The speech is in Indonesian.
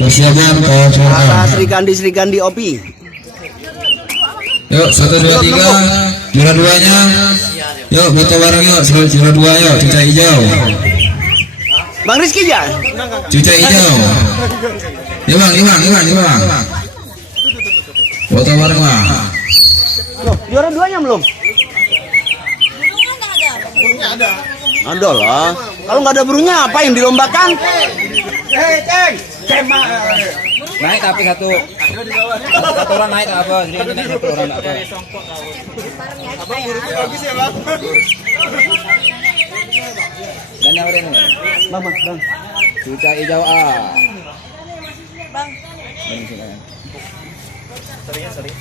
Persiapan Pak Kakak Sri Kandi Opi. Yuk 1 2 3 juara duanya. Yuk foto bareng yuk juara 2 yuk cuca hijau. Bang Rizky ya? Cuca hijau. Ya bang. Foto bareng bang. Loh, juara 2-nya belum? Burungnya ada. Ada lah. Kalau nggak ada burungnya apa yang dilombakan? Ceng. Tema. Naik tapi satu orang naik apa? Jadi naik satu orang apa? Abang burungnya bagus ya bang. Dan yang ini Bang. cuca hijau A. Bang. Sorry.